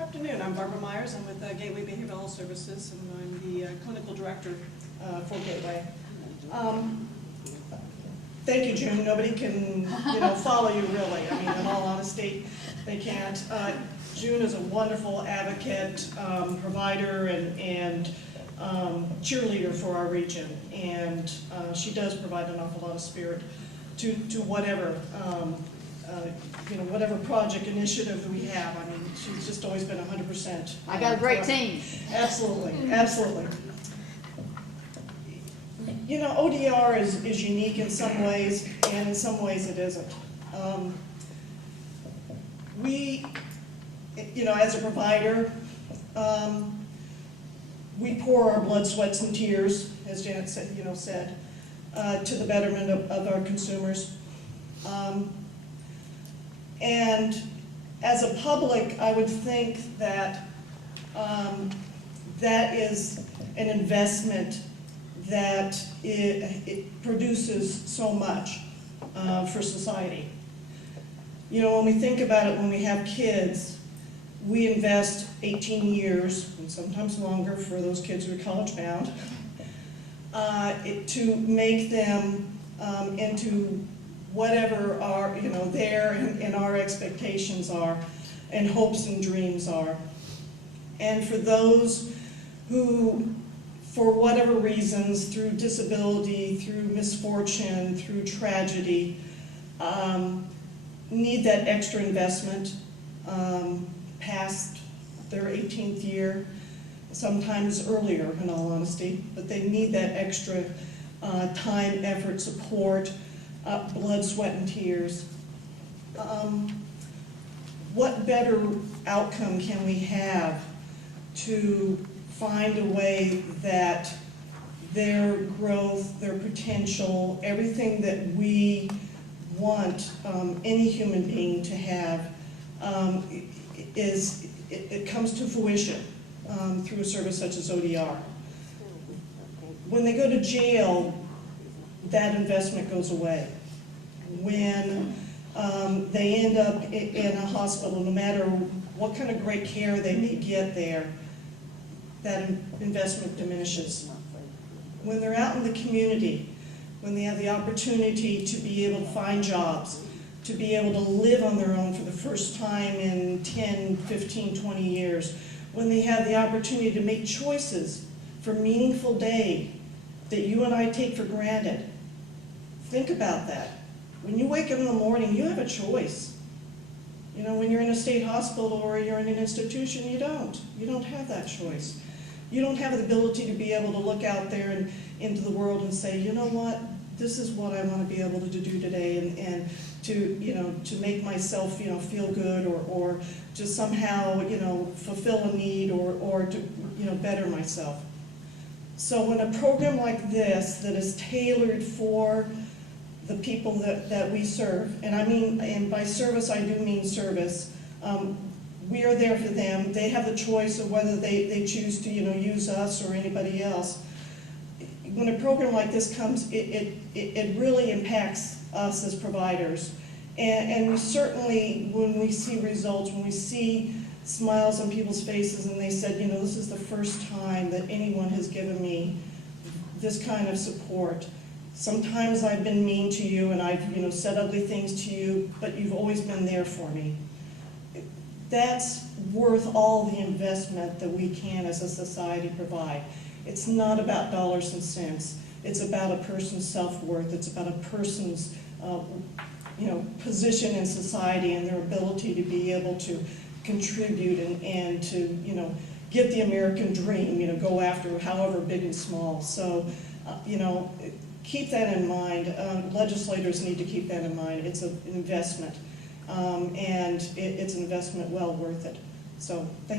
Afternoon, I'm Barbara Myers. I'm with Gateway Behavioral Health Services, and I'm the clinical director for Gateway. Thank you, June. Nobody can, follow you really. I mean, in all honesty, they can't. June is a wonderful advocate, provider, and cheerleader for our region, and she does provide an awful lot of spirit to whatever. Whatever project initiative that we have. I mean, she's just always been 100%. I got a great team. Absolutely, absolutely. ODR is unique in some ways, and in some ways it isn't. We, as a provider, we pour our blood, sweats, and tears, as Janet said, to the betterment of our consumers. And as a public, I would think that that is an investment that it produces so much for society. When we think about it, when we have kids, we invest 18 years, and sometimes longer for those kids who are college bound, to make them into whatever our, their and our expectations are, and hopes and dreams are. And for those who, for whatever reasons, through disability, through misfortune, through tragedy, need that extra investment past their 18th year, sometimes earlier, in all honesty, but they need that extra time, effort, support, blood, sweat, and tears. What better outcome can we have to find a way that their growth, their potential, everything that we want any human being to have, it comes to fruition through a service such as ODR. When they go to jail, that investment goes away. When they end up in a hospital, no matter what kind of great care they may get there, that investment diminishes. When they're out in the community, when they have the opportunity to be able to find jobs, to be able to live on their own for the first time in 10, 15, 20 years, when they have the opportunity to make choices for a meaningful day that you and I take for granted. Think about that. When you wake up in the morning, you have a choice. When you're in a state hospital or you're in an institution, you don't. You don't have that choice. You don't have the ability to be able to look out there and into the world and say, you know what, this is what I want to be able to do today, and to make myself feel good, or to somehow fulfill a need, or to better myself. So when a program like this that is tailored for the people that we serve, and by service I do mean service, we are there for them. They have the choice of whether they choose to use us or anybody else. When a program like this comes, it really impacts us as providers. And we certainly, when we see results, when we see smiles on people's faces and they said, this is the first time that anyone has given me this kind of support. Sometimes I've been mean to you and I've said ugly things to you, but you've always been there for me. That's worth all the investment that we can as a society provide. It's not about dollars and cents. It's about a person's self-worth. It's about a person's position in society and their ability to be able to contribute and to get the American dream, go after however big and small. So keep that in mind. Legislators need to keep that in mind. It's an investment, and it's an investment well worth it. So thank